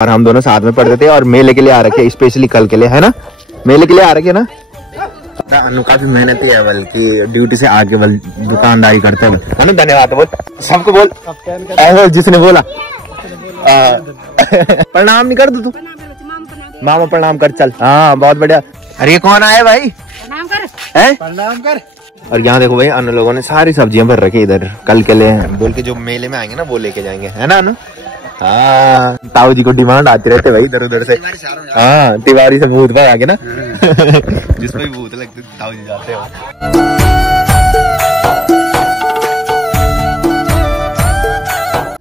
और हम दोनों साथ में पढ़ते थे और मेले के लिए आ रखे स्पेशली कल के लिए, है ना? मेले के लिए आ रखे ना। अनु काफी मेहनती है, बल्कि ड्यूटी से आके दुकानदारी करते हैं। अनु धन्यवाद बोल, सबको बोल जिसने बोला। प्रणाम नहीं कर दो तू, मामा प्रणाम कर चल। हाँ बहुत बढ़िया। अरे ये कौन आया भाई? प्रणाम कर। और यहाँ देखो भाई अनु लोगों ने सारी सब्जियां भर रखी इधर कल के लिए बोल के, जो मेले में आएंगे ना वो लेके जाएंगे, है ना अनु? हाँ ताऊ जी को डिमांड आती रहते भाई इधर उधर से। हाँ तिवारी से भूत भाई आगे ना। जिसमें भी भूत लगते ताऊ जी जाते हो।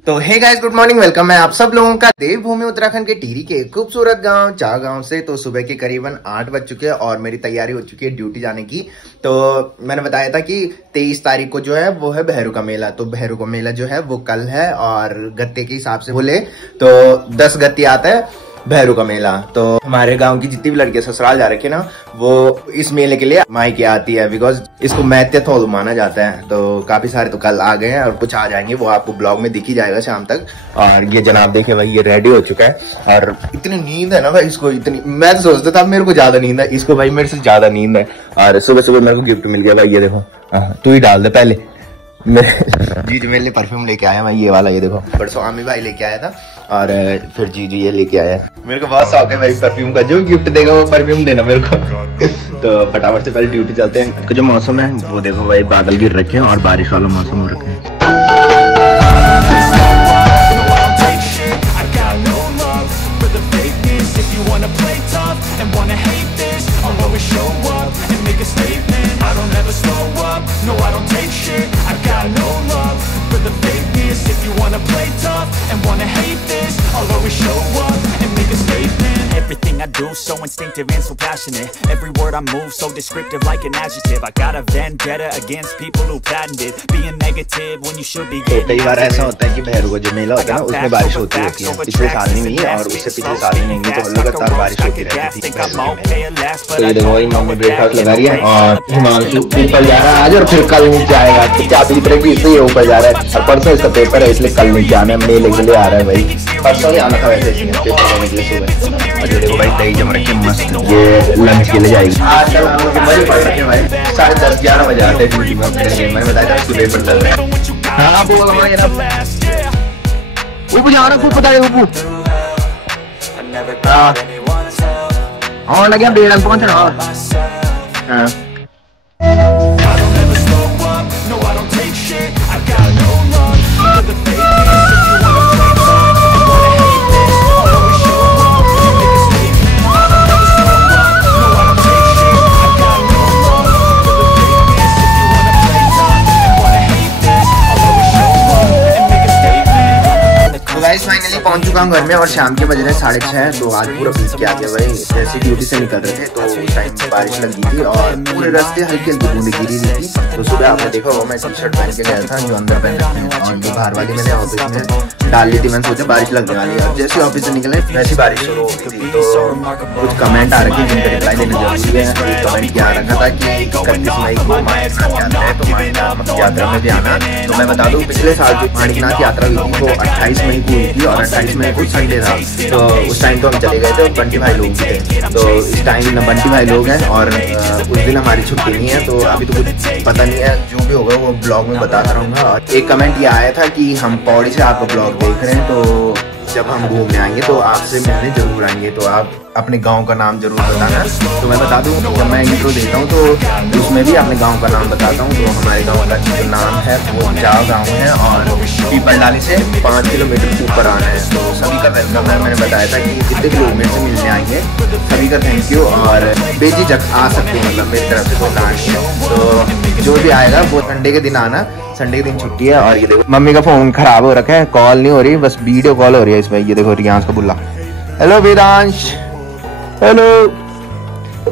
तो hey guys good morning, welcome है आप सब लोगों का देवभूमि उत्तराखंड के टिहरी के खूबसूरत गांव चा गांव से। तो सुबह के करीबन 8 बज चुके हैं और मेरी तैयारी हो चुकी है ड्यूटी जाने की। तो मैंने बताया था कि 23 तारीख को जो है वो है भैरू का मेला। तो भैरू का मेला जो है वो कल है और गत्ते के हिसाब से बोले तो 10 गत्ते आता है भैरू का मेला। तो हमारे गांव की जितनी भी लड़कियां ससुराल जा रखी है ना वो इस मेले के लिए मायके आती है, बिकॉज इसको मैत्य थोल माना जाता है। तो काफी सारे तो कल आ गए हैं और कुछ आ जाएंगे, वो आपको ब्लॉग में दिख ही जाएगा शाम तक। और ये जनाब देखे भाई ये रेडी हो चुका है और इतनी नींद है ना भाई इसको, इतनी मैं तो सोचता था मेरे को ज्यादा नींद है, इसको भाई मेरे से ज्यादा नींद है। और सुबह सुबह मेरे को गिफ्ट मिल गया भाई, ये देखो तू ही डाल दे पहले। जी मेरे लिए परफ्यूम लेके आया भाई, ये वाला, ये देखो परसों आमी भाई लेके आया था और फिर जी ये लेके आया। मेरे को बहुत शौक है भाई परफ्यूम का, जो गिफ्ट देगा वो परफ्यूम देना मेरे को। तो फटाफट से पहले ड्यूटी चलते हैं। जो मौसम है वो देखो भाई बादल गिर रखे हैं और बारिश वाला मौसम हो रखा है। Everything I do so instinctive and so passionate. Every word I move so descriptive like an adjective. I got a vendetta against people who patented being negative when you should be getting. कई बार ऐसा होता है कि भैरू का जो मेला होता है ना उसमें बारिश होती है। पिछले साल नहीं हुई और उससे पिछले साल नहीं हुई, तो लगातार बारिश होती रहती थी। तो ये देखो भाई मम्मी ब्रेकफास्ट लगा रही है और हिमांशु ऊपर जा रहा है आज और फिर कल नीचे आएगा। तो क्या भी तरह की इसलिए ऊपर जा रहा है और परसों इसका पेपर है इसलिए कल नीचे आना है। मेले के लिए आ रहा है भाई, परसों ही आना था वैसे पेपर देने के लिए सुबह। और ये देखो भाई दही जम रखे मस्त, ये लंच के लिए जाएगी। आजकल हम लोग मजे पड़ रखे हैं भाई, 10:30-11 बजे आते हैं ड्यूटी में। मैंने बताया था सुबह पर चल रहे हैं। हाँ बोल भाई ना ऊपर जा रहा पता है ऊपर। हाँ लगे बेड़न पहुंच रहा। हाँ फाइनली पहुंच चुका हूँ घर में और शाम के बज रहे 6:30। तो आज पूरा भीग के आ गया भाई, जैसे ड्यूटी से निकल रहे थे तो उस टाइम बारिश लगी थी और पूरे रास्ते हल्की हल्की बूंदें गिरी रही थी। तो सुबह आपने देखा वो मैं टी शर्ट पहन के गया था जो अंदर पहन रखे और जो बाहर वाली मैंने ऑफिस में डाल ली थी। मैंने सोचा बारिश लगने वाली है और जैसे ऑफिस से निकले वैसी बारिश शुरू हो गई थी। तो कुछ कमेंट आ रखे जिनका रिप्लाई देने जरूरी है। कमेंट क्या आ रखा था कि 31 मई को माणिकनाथ यात्रा है तो माणिकनाथ यात्रा में भी आना। तो मैं बता दूं पिछले साल जो माणिकनाथ यात्रा हुई थी वो 28 मई को हुई थी और 28 मई को संडे था। तो उस टाइम तो हम चले गए थे, बंटी भाई लोग थे। तो इस टाइम बंटी भाई लोग हैं और उस दिन हमारी छुट्टी नहीं है। तो अभी तो कुछ पता नहीं है, जो भी होगा वो ब्लॉग में बताता रहूँगा। और एक कमेंट ये आया था कि हम पौड़ी से आपका ब्लॉग देख रहे हैं, तो जब हम घूमने आएंगे तो आपसे मिलने जरूर आएंगे, तो आप अपने गांव का नाम जरूर बताना। तो मैं बता दूं जब मैं इंट्रो देता हूं तो उसमें भी अपने गांव का नाम बताता हूं। तो हमारे गांव का जो नाम है वो चा गांव है और पीपल डाली से 5 किलोमीटर ऊपर आना है। तो सभी का वेलकम है। मैंने बताया था कि जितने भी लोग मेरे से मिलने आएंगे सभी का थैंक यू और बेझिझक आ सकते हैं, मतलब मेरी तरफ से कोई ना नहीं है। तो जो भी आएगा वो संडे के दिन आना, संडे के दिन छुट्टी है। और ये देखो मम्मी का फोन खराब हो रखा है, कॉल नहीं हो रही, बस वीडियो कॉल हो रही है इसमें। ये देखो रियांश का बुल्ला, hello Vedansh, hello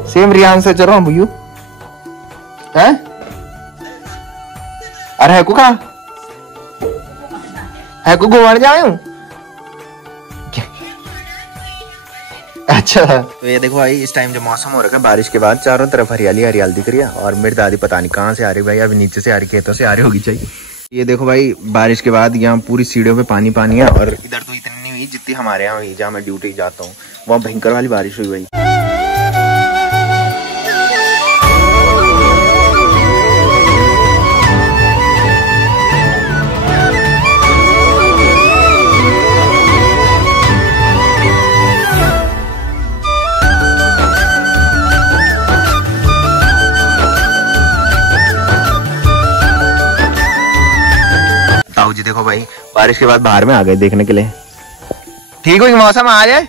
same Riyansh से चल रहा हूँ भैया है। अरे है को घुमाने जाए हूँ। अच्छा तो ये देखो भाई इस टाइम जो मौसम हो रखा है बारिश के बाद चारों तरफ हरियाली हरियाली दिख रही है। और मेरी दादी पता नहीं कहाँ से आ रही भाई, अभी नीचे से आ रही, खेतों से आ रही होगी चाहिए। ये देखो भाई, बारिश के बाद यहाँ पूरी सीढ़ियों पे पानी पानी है, और इधर तो इतनी नहीं हुई जितनी हमारे यहाँ हुई जहाँ मैं ड्यूटी जाता हूँ, वहाँ भयंकर वाली बारिश हुई भाई। ताऊ जी देखो भाई, बारिश के बाद बाहर में आ गए देखने के लिए। ठीक हुई मौसम आ जाए।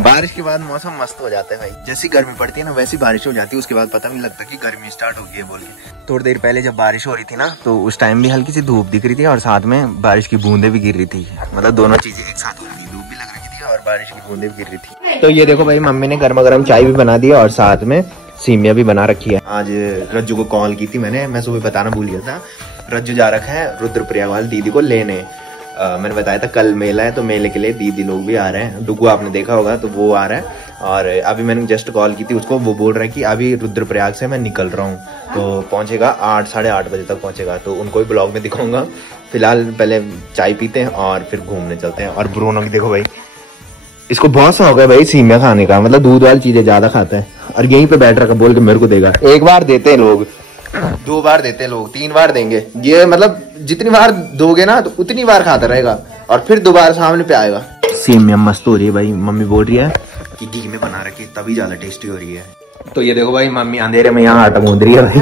बारिश के बाद मौसम मस्त हो जाता है भाई। जैसी गर्मी पड़ती है ना वैसी बारिश हो जाती है, उसके बाद पता नहीं लगता कि गर्मी स्टार्ट हो गई है बोल के। थोड़ी देर पहले जब बारिश हो रही थी ना, तो उस टाइम भी हल्की सी धूप दिख रही थी और साथ में बारिश की बूंदे भी गिर रही थी। मतलब दोनों चीजें एक साथ हो रही थी, धूप भी लग रही थी और बारिश की बूंदे भी गिर रही थी। तो ये देखो भाई, मम्मी ने गर्मा गर्म चाय भी बना दी और साथ में सीमिया भी बना रखी है। आज रज्जू को कॉल की थी मैं सुबह बताना भूल गया था। रज्जू जा रखा है रुद्रप्रयाग वाली दीदी को लेने। मैंने बताया था कल मेला है, तो मेले के लिए दीदी लोग भी आ रहे हैं। डुगू आपने देखा होगा, तो वो आ रहा है। और अभी मैंने जस्ट कॉल की थी उसको, वो बोल रहा है कि अभी रुद्रप्रयाग से मैं निकल रहा हूँ, तो पहुंचेगा 8 साढ़े 8 बजे तक पहुंचेगा। तो उनको भी ब्लॉग में दिखाऊंगा। फिलहाल पहले चाय पीते हैं और फिर घूमने चलते हैं। और ब्रूनो की देखो भाई, इसको बहुत शौक है भाई सीमिया खाने का, मतलब दूध वाली चीजें ज्यादा खाता है। और यहीं पे बैठ रखा बोल के मेरे को देगा। एक बार देते हैं लोग, 2 बार देते हैं लोग, 3 बार देंगे। ये मतलब जितनी बार दोगे ना तो उतनी बार खाता रहेगा और फिर दोबारा सामने पे आएगा। सीमिया मस्त हो रही है भाई। मम्मी बोल रही है कि घी में बना रखी तभी ज्यादा टेस्टी हो रही है। तो ये देखो भाई, मम्मी अंधेरे में यहाँ आटा गूंद रही है भाई।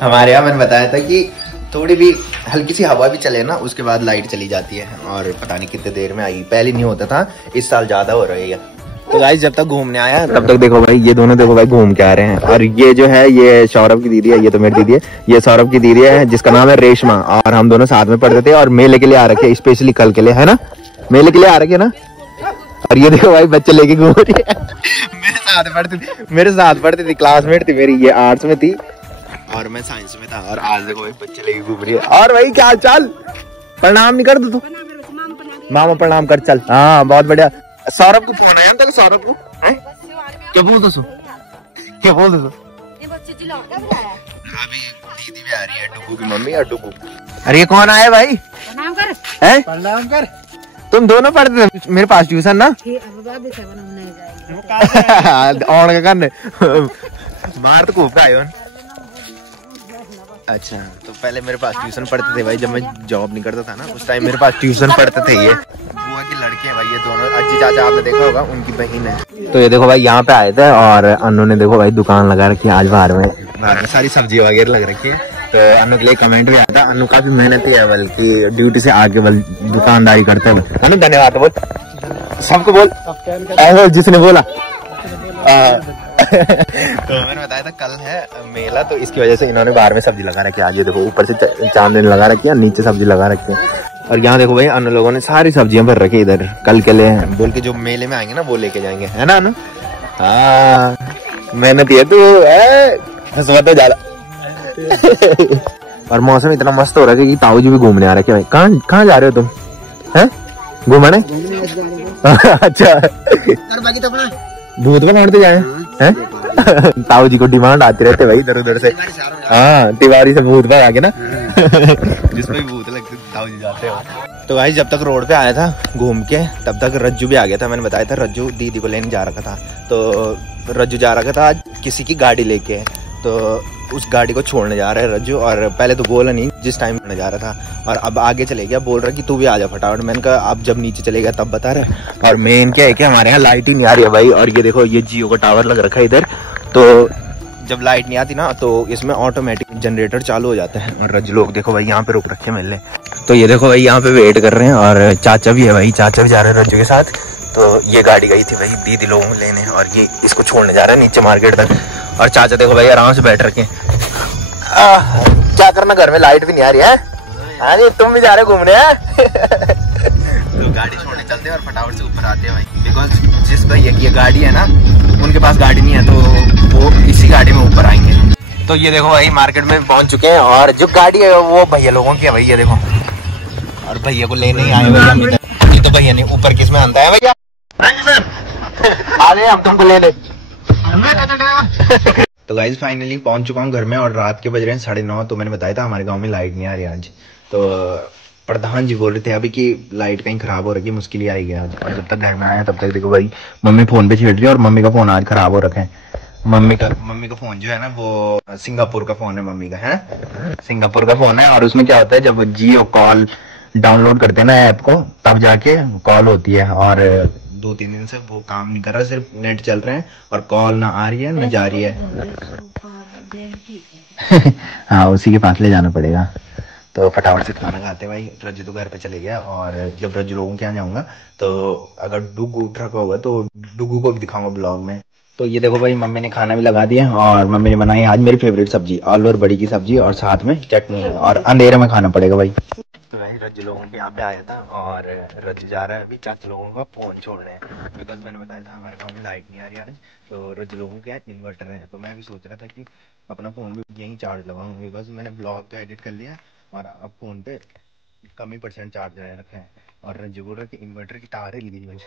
हमारे यहाँ मैंने बताया था कि थोड़ी भी हल्की सी हवा भी चले ना, उसके बाद लाइट चली जाती है। और पता नहीं कितने देर में आई, पहले नहीं होता था, इस साल ज्यादा हो रही है। तो गाइस जब तक घूमने आया तब तक देखो भाई, ये दोनों देखो भाई घूम के आ रहे हैं। और ये जो है ये सौरभ की दीदी है, ये तो मेरी दीदी है। ये सौरभ की दीदी है जिसका नाम है रेशमा। और हम दोनों साथ में पढ़ते थे और मेले के लिए आ रखे, स्पेशली कल के लिए, है ना, मेले के लिए आ रखे ना। और ये देखो भाई बच्चे लेके घूम रही है। मेरे साथ पढ़ती थी, क्लासमेट थी मेरी। ये आर्ट्स में थी और मैं साइंस में था। और आज देखो भाई बच्चे लेके घूम रही है। और भाई क्या चाल, प्रणाम नहीं कर दो तू? मामा प्रणाम कर चल। हाँ बहुत बढ़िया। सौरभ को फोन आया था, सौरभ को क्या बोल दो, क्या बोल दो? अभी दीदी भी आ रही है, डुगू की मम्मी और डुगू। अरे ये कौन आया भाई? प्रणाम कर। हैं? प्रणाम कर। तुम दोनों पढ़ते थे मेरे पास ट्यूशन ना? ऑन करने मार तो खूब आयो। अच्छा, तो पहले मेरे पास ट्यूशन पढ़ते थे भाई, जब मैं जॉब नहीं करता था ना, उस टाइम मेरे पास ट्यूशन पढ़ते थे। ये बुआ की लड़के हैं भाई, ये दोनों। अज्जी चाचा आपने देखा होगा, उनकी बहन है। तो ये देखो भाई, यहाँ पे आए थे और अन्नू ने देखो भाई दुकान लगा रखी है आज बाहर में सारी सब्जी वगैरह लग रखी है। तो अन्नू के लिए कमेंट भी आया था। अन्नू काफी मेहनती है, बल्कि ड्यूटी से आके बल दुकानदारी करते हैं। अन्नू धन्यवाद बोल, सबको बोल जिसने बोला। तो मैंने बताया था कल है मेला, तो इसकी वजह से इन्होंने बाहर में सब्जी लगा रखी है। आज ये देखो ऊपर से चांदनी लगा रखी है, नीचे सब्जी लगा रखी है। और यहाँ देखो भाई, अन्नू लोगों ने सारी सब्जियां भर रखी इधर कल के लिए बोल के, जो मेले में आएंगे ना वो लेके जाएंगे, है ना अन्नू? हाँ मेहनत है तू, हंसवाते ज्यादा। और मौसम इतना मस्त हो रहा है कि ताऊ जी भी घूमने आ रहे हैं भाई। कहाँ जा रहे हो तुम? हैं घूमने? अच्छा, भूत को मारते जाए हैं? ताऊ जी को डिमांड आती रहते भाई इधर उधर से। हाँ, तिवारी से भूत भगा के ना, जिसमें भी भूत लगते ताऊ जी जाते हो। तो भाई जब तक रोड पे आया था घूम के, तब तक रज्जू भी आ गया था। मैंने बताया था रज्जू दीदी को लेने जा रखा था। तो रज्जू जा रखा था आज किसी की गाड़ी लेके, तो उस गाड़ी को छोड़ने जा रहा है रज्जू। और पहले तो बोला नहीं जिस टाइम में जा रहा था, और अब आगे चले गया, बोल रहा कि तू भी आ जा फटाफट। मैंने कहा अब जब नीचे चलेगा तब बता रहा। और मेन क्या है कि हमारे यहाँ लाइट ही नहीं आ रही है भाई। और ये देखो, ये जियो का टावर लग रखा है इधर, तो जब लाइट नहीं आती ना तो इसमें ऑटोमेटिक जनरेटर चालू हो जाता है। और रज्जू लोग देखो भाई यहाँ पे रुक रखे मिलने। तो ये देखो भाई यहाँ पे वेट कर रहे हैं। और चाचा भी है भाई, चाचा भी जा रहे हैं रज्जू के साथ। तो ये गाड़ी गई थी भाई दीदी लोगों को लेने, और ये इसको छोड़ने जा रहा है नीचे मार्केट तक। और चाचा देखो भाई आराम से बैठ रखे। क्या करना, घर में लाइट भी नहीं आ रही है। हाँ जी, तुम भी जा रहे हो घूमने? तो गाड़ी छोड़ने चलते हैं और फटाफट से ऊपर आते हैं भाई, बिकॉज जिस भैया की ये गाड़ी है ना, उनके पास गाड़ी नहीं है, तो वो इसी गाड़ी में ऊपर आएंगे। तो ये देखो भाई मार्केट में पहुंच चुके हैं, और जो गाड़ी है वो भैया लोगों की है भाई, ये देखो। और भैया को लेने ही आए भैया, ये तो भैया नहीं ऊपर किस में आता है भैया? आ रहे हम तुमको लेने। तो गाइज फाइनली पहुंच चुका हूँ घर में और रात के बज रहे हैं 9:30। तो मैंने बताया था हमारे गांव में लाइट नहीं आ रही आज। तो प्रधान जी बोल रहे थे अभी कि लाइट कहीं खराब हो रही है, मुश्किल ही आएगी आज। और जब तक घर में आया तब तक देखो भाई मम्मी फोन पे छेड़ रही है और मम्मी का फोन आज खराब हो रखा है। मम्मी का फोन जो है ना वो सिंगापुर का फोन है, मम्मी का है सिंगापुर का फोन है। और उसमें क्या होता है जब जियो कॉल डाउनलोड करते हैं ना ऐप को तब जाके कॉल होती है। और 2-3 दिन से वो काम नहीं कर रहा, सिर्फ नेट चल रहे हैं और कॉल ना आ रही है ना जा रही है। हाँ उसी के पास ले जाना पड़ेगा। तो फटाफट से खाना खाते भाई। रज्जू तो घर पे चले गया और जब रज्जू लोगों के यहाँ जाऊंगा तो अगर डुगू उठ रखा होगा तो डुगू को भी दिखाऊंगा ब्लॉग में। तो ये देखो भाई मम्मी ने खाना भी लगा दिया और मम्मी ने बनाई आज मेरी फेवरेट सब्जी आलू और बड़ी की सब्जी और साथ में चटनी है। और अंधेरे में खाना पड़ेगा भाई। तो भाई रज्जू लोगों के यहाँ पे आया था और रज्जू जा रहा है अभी चाचा लोगों का फोन छोड़ने। बिकॉज मैंने बताया था हमारे गाँव में लाइट नहीं आ रही आज। तो रज्जू लोगों के यहाँ इन्वर्टर है तो मैं भी सोच रहा था कि अपना फ़ोन भी यहीं चार्ज लगाऊँ। बिकॉज मैंने ब्लॉग तो एडिट कर लिया और अब फ़ोन पे कम ही % चार्ज रखा है। और रज्जू बोल रहा है कि इन्वर्टर की तार हिल गई मुझे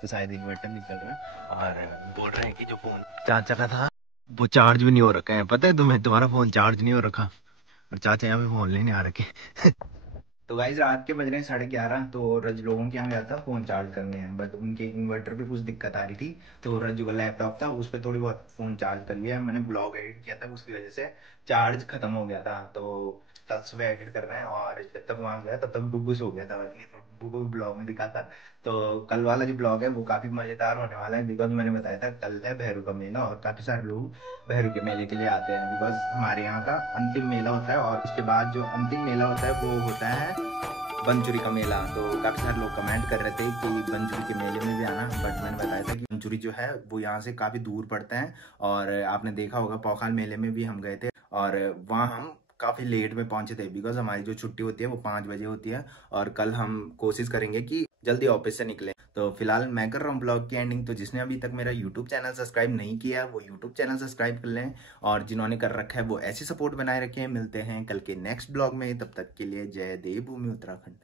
तो शायद इन्वर्टर निकल रहा है। और बोल रहे हैं कि जो फ़ोन चाचा का था वो चार्ज भी नहीं हो रखा है। पता है तुम्हें तुम्हारा फ़ोन चार्ज नहीं हो रखा और चाचा यहाँ पे फ़ोन लेने आ रखे। तो गाइज रात के बज रहे हैं 11:30। तो रज लोगों के यहाँ गया था फ़ोन चार्ज करने हैं बट उनके इन्वर्टर पे कुछ दिक्कत आ रही थी। तो रज्जू का लैपटॉप था उस पर थोड़ी बहुत फ़ोन चार्ज कर लिया। मैंने ब्लॉग एडिट किया था उसकी वजह से चार्ज खत्म हो गया था। तो तब सुबह एडिट कर रहे हैं और जब तक वहाँ गया तब तक डुगू सो गया था। डुगू ब्लॉग में दिखा था। तो कल वाला जो ब्लॉग है वो काफ़ी मज़ेदार होने वाला है। बिकॉज मैंने बताया था कल है भैरू का मेला और काफ़ी सारे लोग भैरू के मेले के लिए आते हैं। बिकॉज हमारे यहाँ का अंतिम मेला होता है और उसके बाद जो अंतिम मेला होता है वो होता है बनचुरी का मेला। तो काफ़ी सारे लोग कमेंट कर रहे थे कि बनचुरी के मेले में भी आना बट मैंने बताया था कि बनचुरी जो है वो यहाँ से काफ़ी दूर पड़ता है। और आपने देखा होगा पौखाल मेले में भी हम गए थे और वहाँ हम काफ़ी लेट में पहुंचे थे। बिकॉज हमारी जो छुट्टी होती है वो 5 बजे होती है और कल हम कोशिश करेंगे कि जल्दी ऑफिस से निकले। तो फिलहाल मैं कर रहा हूँ ब्लॉग की एंडिंग। तो जिसने अभी तक मेरा यूट्यूब चैनल सब्सक्राइब नहीं किया है वो यूट्यूब चैनल सब्सक्राइब कर लें और जिन्होंने कर रखा है वो ऐसी सपोर्ट बनाए रखें। मिलते हैं कल के नेक्स्ट ब्लॉग में, तब तक के लिए जय देव भूमि उत्तराखंड।